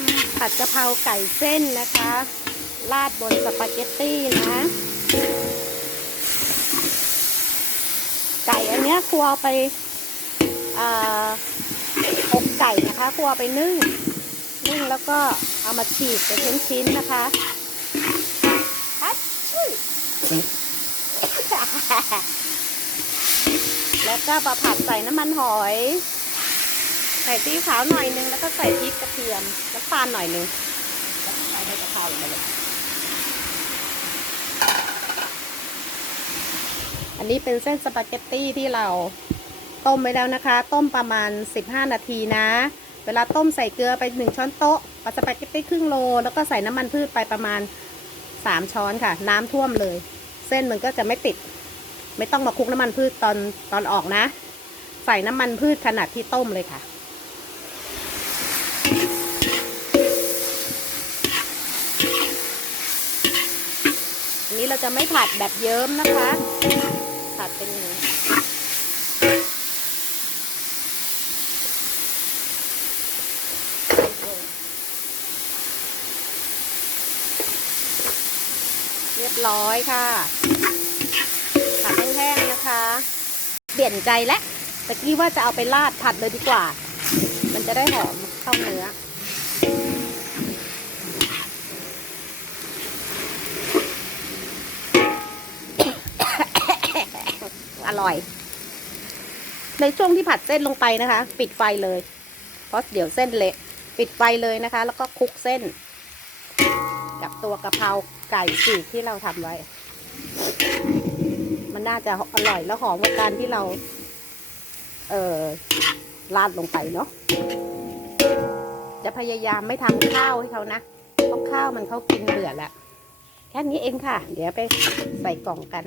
ทำผัดกะเพราไก่เส้นนะคะ ราดบนสปาเกตตี้นะ ไก่อันเนี้ยครัวไปอ่าอกไก่นะคะ ครัวไปนึ่ง นึ่งแล้วก็เอามาฉีกเป็นชิ้นๆนะคะฮัชชิแล้วก็มาผัดใส่น้ำมันหอย ส่ซีอิ๊วขาวหน่อยนึงแล้วก็ใส่พริกกระเทียมน้ำตาลหน่อยนึงแล้วก็ใส่ใบกะเพราลงไปเลยอันนี้เป็นเส้นสปาเกตตี้ที่เราต้มไว้แล้วนะคะ ต้มประมาณ 15 นาทีนะ เวลาต้มใส่เกลือไป 1 ช้อนโต๊ะปลาสปาเกตตี้ครึ่งโล แล้วก็ใส่น้ำมันพืชไปประมาณ 3 ช้อนค่ะ น้ำท่วมเลย เส้นมันก็จะไม่ติด ไม่ต้องมาคลุกน้ำมันพืชตอนตอนออกนะ ใส่น้ำมันพืชขนาดที่ต้มเลยค่ะ อันนี้เราจะไม่ผัดแบบเยิ้มนะคะ ผัดเป็นเรียบร้อยค่ะผัดแห้งๆนะคะ เปลี่ยนใจแล้วตะกี้ว่าจะเอาไปราดผัดเลยดีกว่า มันจะได้หอมเข้าเนื้อ ร่อย ในช่วงที่ผัดเส้นลงไปนะคะ ปิดไฟเลย เพราะเดี๋ยวเส้นเละปิดไฟเลยนะคะ แล้วก็คลุกเส้น กับตัวกะเพราไก่ฉีกที่เราทำไว้ มันน่าจะอร่อยแล้วหอมกว่าการที่เรา เอ่อราดลงไปเนาะจะพยายามไม่ทำข้าวให้เขานะเพราะข้าวมันเขากินเบื่อแล้วแค่นี้เองค่ะ เดี๋ยวไปใส่กล่องกัน